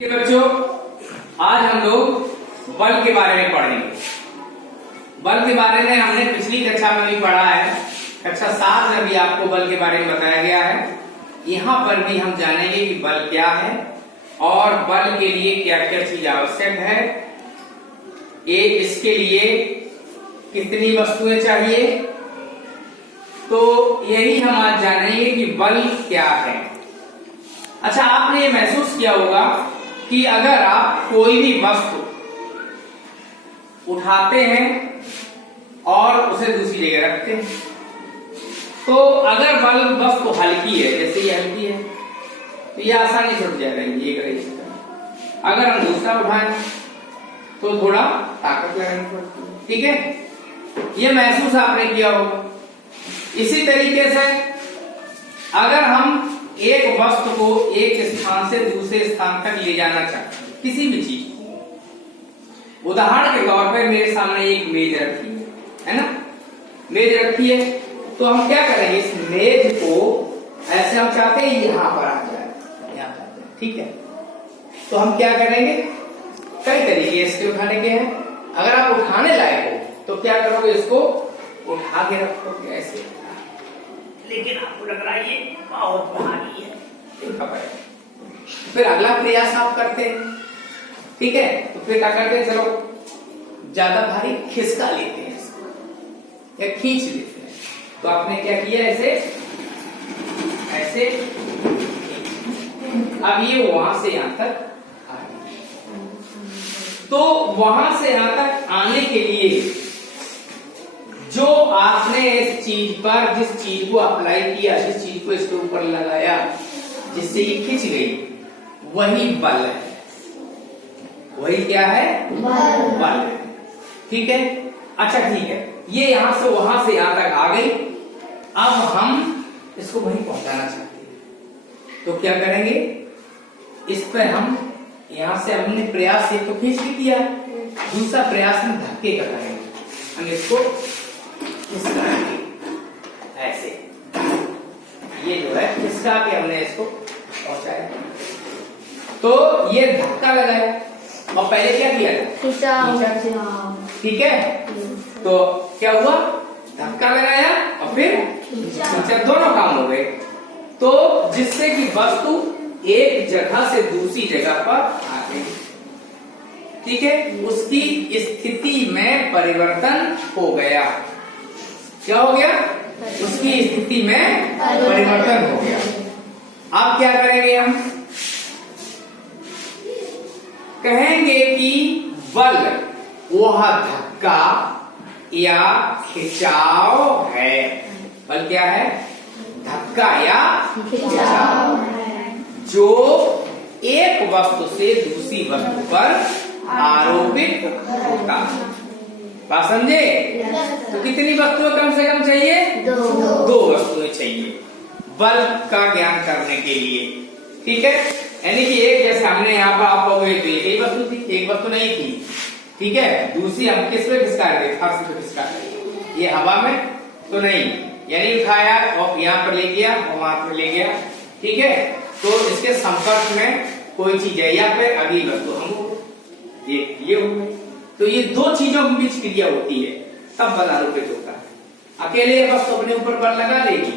बच्चों, आज हम लोग बल के बारे में पढ़ेंगे। बल के बारे में हमने पिछली कक्षा में भी पढ़ा है। कक्षा 7 में भी आपको बल के बारे में बताया गया है। यहाँ पर भी हम जानेंगे कि बल क्या है और बल के लिए क्या क्या चीज आवश्यक है। इसके लिए कितनी वस्तुएं चाहिए, तो यही हम आज जानेंगे कि बल क्या है। अच्छा, आपने ये महसूस किया होगा कि अगर आप कोई भी वस्तु उठाते हैं और उसे दूसरी जगह रखते हैं, तो अगर बल वस्तु हल्की है, जैसे ये हल्की है, तो ये आसानी से उठ जाएगा। ये करेगा। अगर हम दूसरा उठाएं तो थोड़ा ताकत लगानी पड़ती है। ठीक है, ये महसूस आपने किया होगा। इसी तरीके से अगर हम एक वस्तु को एक स्थान से दूसरे स्थान तक ले जाना चाहते हैं, किसी भी चीज को, उदाहरण के तौर पर मेरे सामने एक मेज रखी है ना, मेज रखी है, तो हम क्या करेंगे, इस मेज को ऐसे हम चाहते हैं यहां पर आ जाए, यहां चाहते हैं। ठीक है, तो हम क्या करेंगे, कई तरीके इसके उठाने के हैं। अगर आप उठाने लायक हो तो क्या करोगे, इसको उठा के रखोगे ऐसे, लेकिन आपको लग रहा है ये बहुत भारी है। फिर अगला प्रयास आप करते हैं। ठीक है, तो फिर क्या करते हैं, चलो ज्यादा भारी खिसका लेते हैं इसको या खींच लेते हैं। तो आपने क्या किया, ऐसे ऐसे, अब ये वहां से यहां तक आ गया। तो वहां से यहां तक आने के लिए जो आपने इस चीज पर, जिस चीज को अप्लाई किया, जिस चीज को इसके ऊपर लगाया, जिससे ये खिंच गई, वही बल है। वही क्या है, बल है। ठीक है, अच्छा ठीक है, ये यहां से वहां से यहां तक आ गई। अब हम इसको वहीं पहुंचाना चाहते हैं, तो क्या करेंगे, इस पर हम यहां से हमने प्रयास से तो खींच किया, दूसरा प्रयास हम धक्के का करेंगे। हम इसको इस तरह की ऐसे, ये जो है खिसका के हमने इसको पहुंचाया, तो ये धक्का लगाया और पहले क्या किया, ठीक है, तो क्या हुआ, धक्का लगाया और फिर खींचा, दोनों काम हो गए। तो जिससे कि वस्तु एक जगह से दूसरी जगह पर आ गई। ठीक है, उसकी स्थिति में परिवर्तन हो गया। क्या हो गया, उसकी स्थिति में परिवर्तन हो गया। अब क्या करेंगे, हम कहेंगे कि बल वह धक्का या खिंचाव है। बल क्या है, धक्का या खिंचाव जो एक वस्तु से दूसरी वस्तु पर आरोपित होता है। बात समझे? तो कितनी वस्तुएं कम से कम चाहिए, दो वस्तुएं चाहिए बल का ज्ञान करने के लिए। ठीक है, यानी कि एक, जैसे हमने यहाँ पर आपको तो एक वस्तु थी, एक वस्तु नहीं थी। ठीक है, दूसरी हम किस पे खिसका रहे, फर्श पे खिसका रहे, ये हवा में तो नहीं, यानी उठाया और यहाँ पर ले गया और वहां पर ले गया। ठीक है, तो इसके संपर्क में कोई चीज है, या फिर अगली वस्तु हम ये हो गई। तो ये दो चीजों के बीच क्रिया होती है, तब बल आरोपित होता है। अकेले वस्तु अपने ऊपर बल लगा लेगी,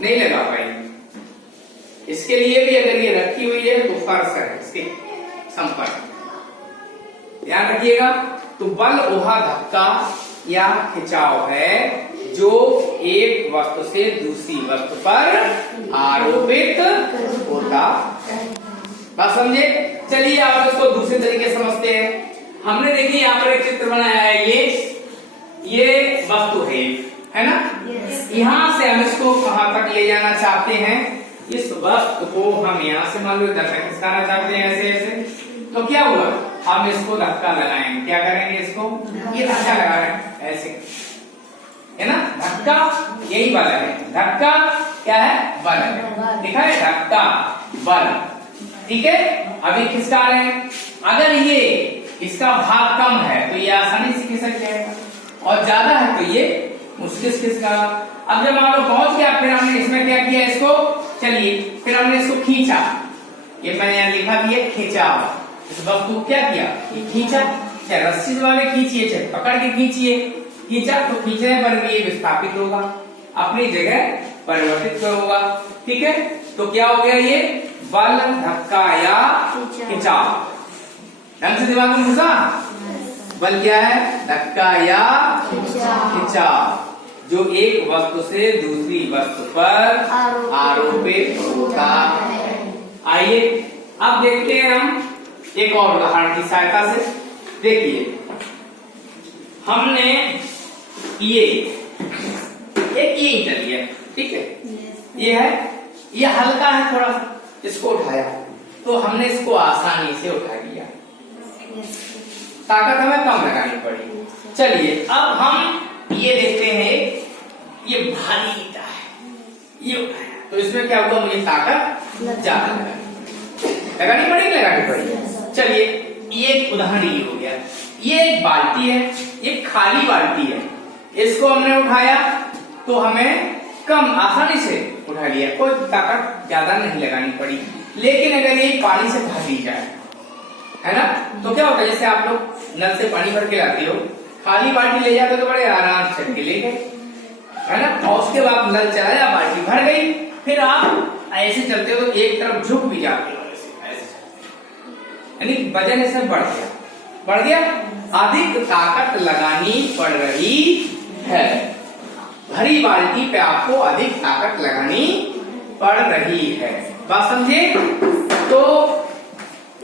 नहीं लगा पाएगी। इसके लिए भी अगर ये रखी हुई है तो फर्श है, इसके संपर्क, ध्यान रखिएगा। तो बल वह धक्का या खिंचाव है जो एक वस्तु से दूसरी वस्तु पर आरोपित होता है। बात समझे? चलिए अब इसको दूसरे तरीके से समझते हैं। हमने देखिए यहाँ पर एक चित्र बनाया है, ये वस्तु है ना। यहाँ से हम इसको कहाँ तक ले जाना चाहते हैं, इस वस्तु को हम यहाँ से मान लो धक्का खिसकाना चाहते हैं, ऐसे ऐसे। तो क्या हुआ, हम इसको धक्का लगाएंगे। क्या करेंगे, इसको ये धक्का लगा रहे हैं ऐसे, है ना। धक्का यही बल है, धक्का क्या है, बल है। देखा है, धक्का बल। ठीक है, अभी खिसका रहे हैं। अगर ये इसका भाग कम है तो ये आसानी से खिसक जाएगा, और ज्यादा है तो ये मुश्किल से खिसका। अब जब मान लो पहुंच गया, फिर हमने इसमें क्या किया, इसको, चलिए फिर हमने इसको खींचा, ये मैंने यहाँ लिखा भी है खिंचाव। इस वस्तु को क्या किया, ये खींचा, चाहे रस्सी से खींचिए चाहे पकड़ के खींचिए, खींचा तो खींचने पर भी ये विस्थापित होगा, अपनी जगह परिवर्तित होगा। ठीक है, तो क्या हो गया, ये बल, धक्का या खिंचाव। ढंग से दिमाग में घुसा। बल क्या है, धक्का या खिंचाव, जो एक वस्तु से दूसरी वस्तु पर आरोपित होता है। आइए अब देखते हैं हम एक और उदाहरण की सहायता से। देखिए, हमने ये एक ये ईंट लिया, ठीक है, ये है, ये हल्का है थोड़ा सा, इसको उठाया तो हमने इसको आसानी से उठा लिया, ताकत हमें कम लगानी पड़ी। चलिए अब हम ये देखते हैं, ये भारी ईंट है, ये उठाया तो इसमें क्या हुआ, मुझे ताकत ज्यादा लगानी पड़ी। चलिए ये एक उदाहरण ये हो गया। ये एक बाल्टी है, ये खाली बाल्टी है, इसको हमने उठाया तो हमें कम आसानी से उठा लिया, कोई ताकत ज्यादा नहीं लगानी पड़ी। लेकिन अगर ये पानी से भर ली जाए, है ना, तो क्या होता है, जैसे आप लोग नल से पानी भर के लाते हो, खाली बाल्टी ले जाते हो तो बड़े आराम से चल के ले गए, है ना, और उसके बाद नल चलाया, बाल्टी भर गई, फिर आप ऐसे चलते हो तो एक तरफ झुक भी जाते हो, यानी वजन इसमें बढ़ गया, अधिक ताकत लगानी पड़ रही है। भरी बाल्टी पे आपको अधिक ताकत लगानी पड़ रही है, बात समझे। तो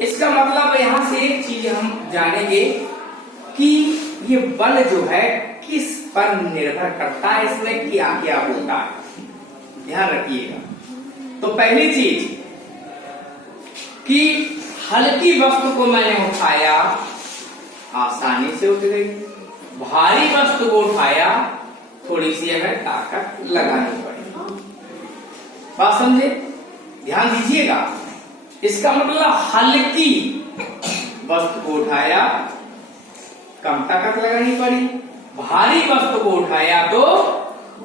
इसका मतलब यहाँ से एक चीज हम जानेंगे कि ये बल जो है किस पर निर्भर करता है, इसमें क्या क्या होता है, ध्यान रखिएगा। तो पहली चीज कि हल्की वस्तु को मैंने उठाया, आसानी से उठ गई, भारी वस्तु को उठाया, थोड़ी सी हमें ताकत लगानी पड़ी, बात समझे, ध्यान दीजिएगा। इसका मतलब हल्की वस्तु को उठाया, कम ताकत लगानी पड़ी, भारी वस्तु को उठाया तो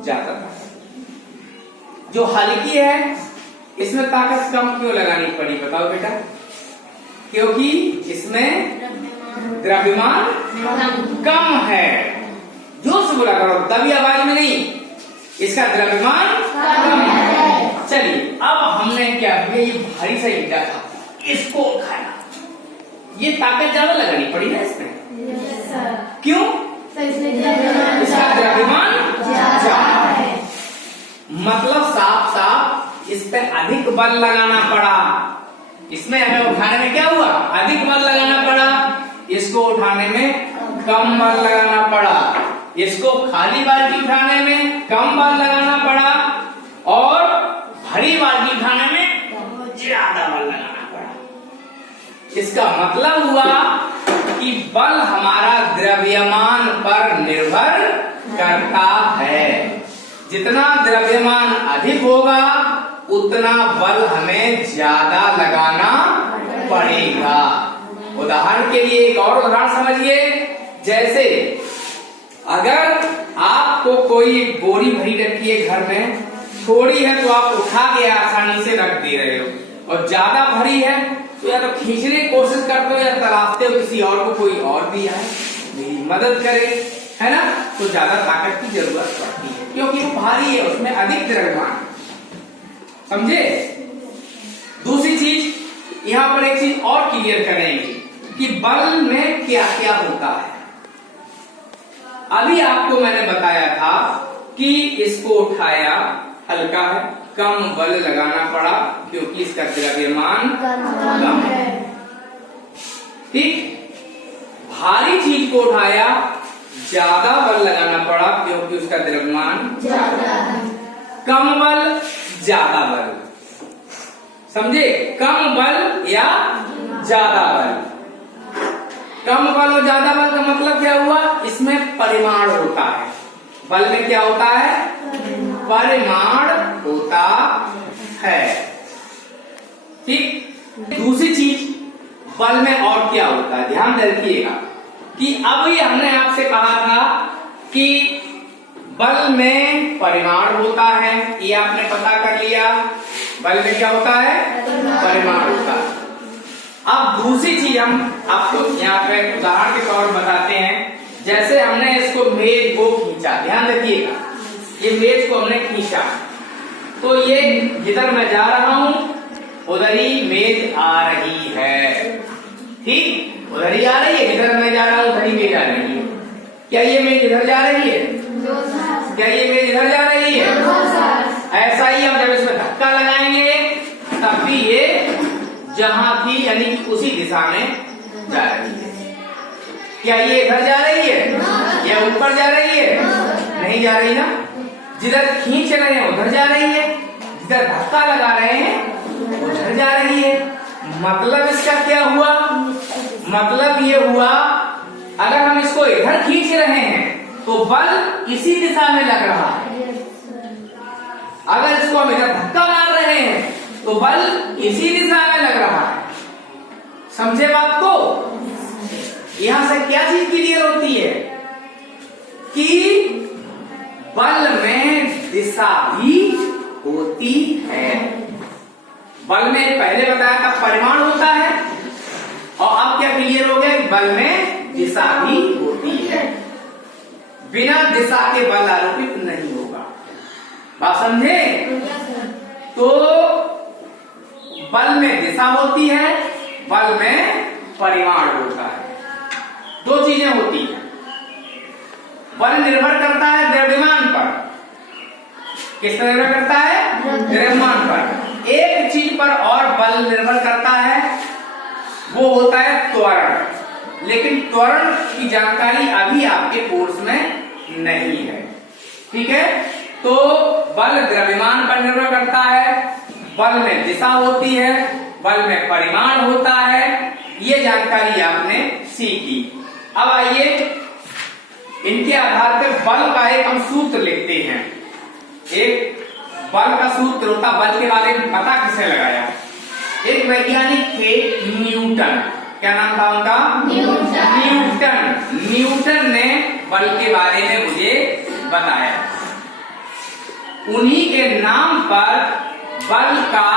ज्यादा ताकत। जो हल्की है इसमें ताकत कम क्यों लगानी पड़ी, बताओ बेटा। क्योंकि इसमें द्रव्यमान कम है, जोर से बोला करो, दबी आवाज में नहीं, इसका द्रव्यमान कम है। चलिए अब हमने क्या किया, ये भारी सा ईंटा था, इसको उठाया, ये ताकत ज्यादा लगानी पड़ी ना इसमें, क्यों, इसका द्रव्यमान ज्यादा है, मतलब साफ साफ इस पे अधिक बल लगाना पड़ा। इसमें हमें उठाने में क्या हुआ, अधिक बल लगाना पड़ा, इसको उठाने में कम बल लगाना पड़ा, इसको खाली बाल्टी उठाने में कम बल लगाना पड़ा, और भरी बाल्टी उठाने में ज्यादा बल लगाना पड़ा। इसका मतलब हुआ कि बल हमारा द्रव्यमान पर निर्भर करता है, जितना द्रव्यमान अधिक होगा उतना बल हमें ज्यादा लगाना पड़ेगा। उदाहरण के लिए एक और उदाहरण समझिए, जैसे अगर आपको कोई बोरी भरी रखी है घर में, थोड़ी है तो आप उठा के आसानी से रख दे रहे हो, और ज्यादा भरी है तो या तो खींचने की कोशिश करते हो या तलाशते हो किसी और को, कोई और भी आए मेरी मदद करे, है ना, तो ज्यादा ताकत की जरूरत पड़ती है, क्योंकि वो भारी है, उसमें अधिक द्रव्यमान, समझे। दूसरी चीज यहाँ पर एक चीज और क्लियर करेंगे कि बल में क्या क्या होता है। अभी आपको मैंने बताया था कि इसको उठाया, हल्का है, कम बल लगाना पड़ा क्योंकि इसका द्रव्यमान कम है, ठीक। भारी चीज को उठाया, ज्यादा बल लगाना पड़ा क्योंकि उसका द्रव्यमान ज्यादा है। कम बल ज्यादा बल, समझे, कम बल या ज्यादा बल। कम बल और ज्यादा बल का मतलब क्या हुआ, इसमें परिमाण होता है, बल में क्या होता है, परिमाण होता है, ठीक। दूसरी चीज बल में और क्या होता है, ध्यान रखिएगा कि अभी हमने आपसे कहा था कि बल में परिमाण होता है, ये आपने पता कर लिया। बल में क्या होता है? परिमाण होता है। अब दूसरी चीज हम आपको यहाँ पे उदाहरण के तौर पर बताते हैं। जैसे हमने इसको मेज को खींचा, ध्यान रखिएगा, ये मेज को हमने खींचा तो ये जिधर मैं जा रहा हूं उधर ही मेज आ रही है, ठीक, उधर ही आ रही है, जिधर मैं जा रहा हूं उधर ही मेज आ रही है। क्या ये मेज इधर जा रही है? क्या ये मेज इधर जा रही है? ऐसा ही हम जब इसमें धक्का लगाएंगे तब भी ये जहां थी यानी उसी दिशा में जा रही है। क्या ये इधर जा रही है या ऊपर जा रही है? नहीं जा रही ना। जिधर खींच रहे हैं उधर जा रही है, जिधर धक्का लगा रहे हैं उधर जा रही है। मतलब इसका क्या हुआ? मतलब ये हुआ अगर हम इसको इधर खींच रहे हैं तो बल इसी दिशा में लग रहा है, अगर इसको हम इधर धक्का मार रहे हैं तो बल इसी दिशा में लग रहा है। समझे बात को? यहां से क्या चीज क्लियर होती है कि बल में दिशा भी होती है। बल में पहले बताया था परिमाण होता है और अब क्या क्लियर हो गया? बल में दिशा भी होती है। बिना दिशा के बल आरोपित नहीं होगा। बात समझे? तो बल में दिशा होती है, बल में परिमाण होता है। दो चीजें होती हैं। बल निर्भर करता है द्रव्यमान पर। किस पर निर्भर करता है? द्रव्यमान पर। एक चीज पर और बल निर्भर करता है, वो होता है त्वरण। लेकिन त्वरण की जानकारी अभी आपके कोर्स में नहीं है, ठीक है? तो बल द्रव्यमान पर निर्भर करता है, बल में दिशा होती है, बल में परिमाण होता है। ये जानकारी आपने सीखी। अब आइए इनके आधार पर बल का एक हम सूत्र लिखते हैं। एक बल का सूत्र होता, बल के बारे में पता किसने लगाया? एक वैज्ञानिक थे न्यूटन। क्या नाम था उनका? न्यूटन। न्यूटन ने बल के बारे में मुझे बताया। उन्हीं के नाम पर बल का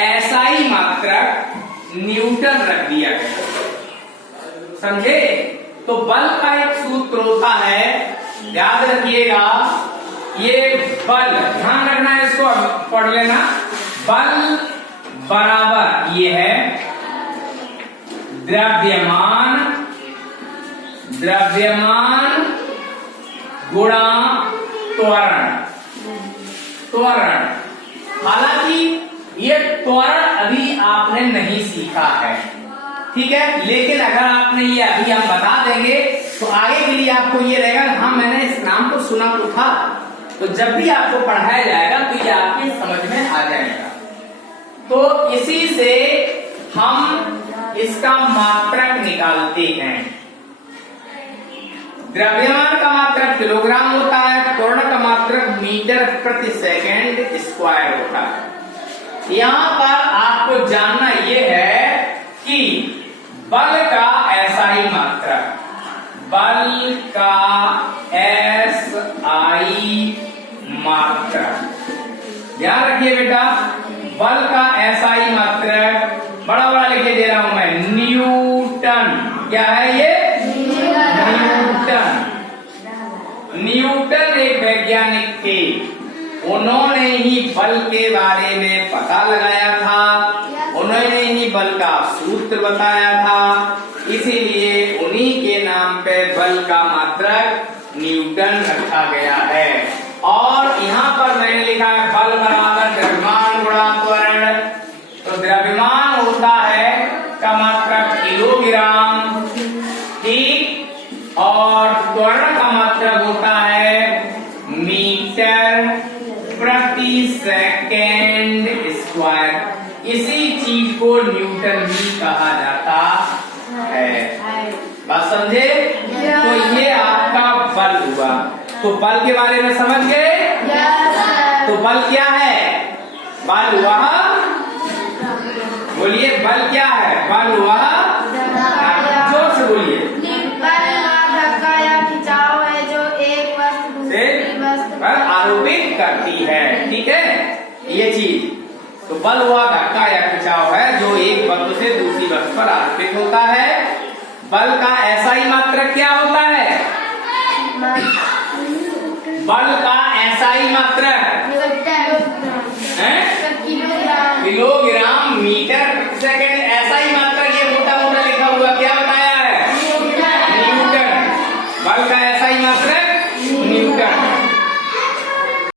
एसआई मात्रक न्यूटन रख दिया गया। समझे? तो बल का एक सूत्र होता है, याद रखिएगा, ये बल, ध्यान रखना है, इसको पढ़ लेना। बल बराबर ये है द्रव्यमान गुणा त्वरण। त्वरण, हालांकि ये त्वरण अभी आपने नहीं सीखा है, ठीक है, लेकिन अगर आपने ये अभी हम बता देंगे तो आगे के लिए आपको ये रहेगा, हाँ मैंने इस नाम को सुना तो था। तो जब भी आपको पढ़ाया जाएगा तो ये आपकी समझ में आ जाएगा। तो इसी से हम इसका मात्रक निकालते हैं। द्रव्यमान का मात्रक किलोग्राम होता है, त्वरण का मात्रक मीटर प्रति सेकंड स्क्वायर होता है। यहाँ पर आपको जानना यह है कि बल का एसआई मात्रक, बल का एसआई मात्रक, ध्यान रखिए बेटा, बल का एसआई मात्रक बड़ा बड़ा लिखे दे रहा हूं मैं, न्यूटन। क्या है ये? न्यूटन। न्यूटन एक वैज्ञानिक थे, उन्होंने ही बल के बारे में पता लगाया था, उन्होंने ही बल का सूत्र बताया था, इसीलिए उन्हीं के नाम पे बल का मात्रक न्यूटन रखा गया है। और यहाँ पर मैंने लिखा है बल बराबर द्रव्यमान गुणा त्वरण। तो द्रव्यमान होता है का मात्रक किलोग्राम, ठीक, और त्वरण का मात्रक होता है मीटर प्रति सेकंड स्क्वायर। इसी चीज को न्यूटन भी कहा जाता है। बात समझे? तो ये आपका बल हुआ। तो बल के बारे में समझ गए? तो बल क्या है? बल हुआ, बोलिए बल क्या है? बल हुआ, जोर से बोलिए। धक्का या खिंचाव है जो एक वस्तु दूसरी वस्तु पर आरोपित करती है, ठीक है, ये चीज। बल वह धक्का या खिंचाव है जो एक वस्तु से दूसरी वस्तु पर आरोपित होता है। बल का ऐसा मात्रक क्या होता है? बल का ऐसा मात्रक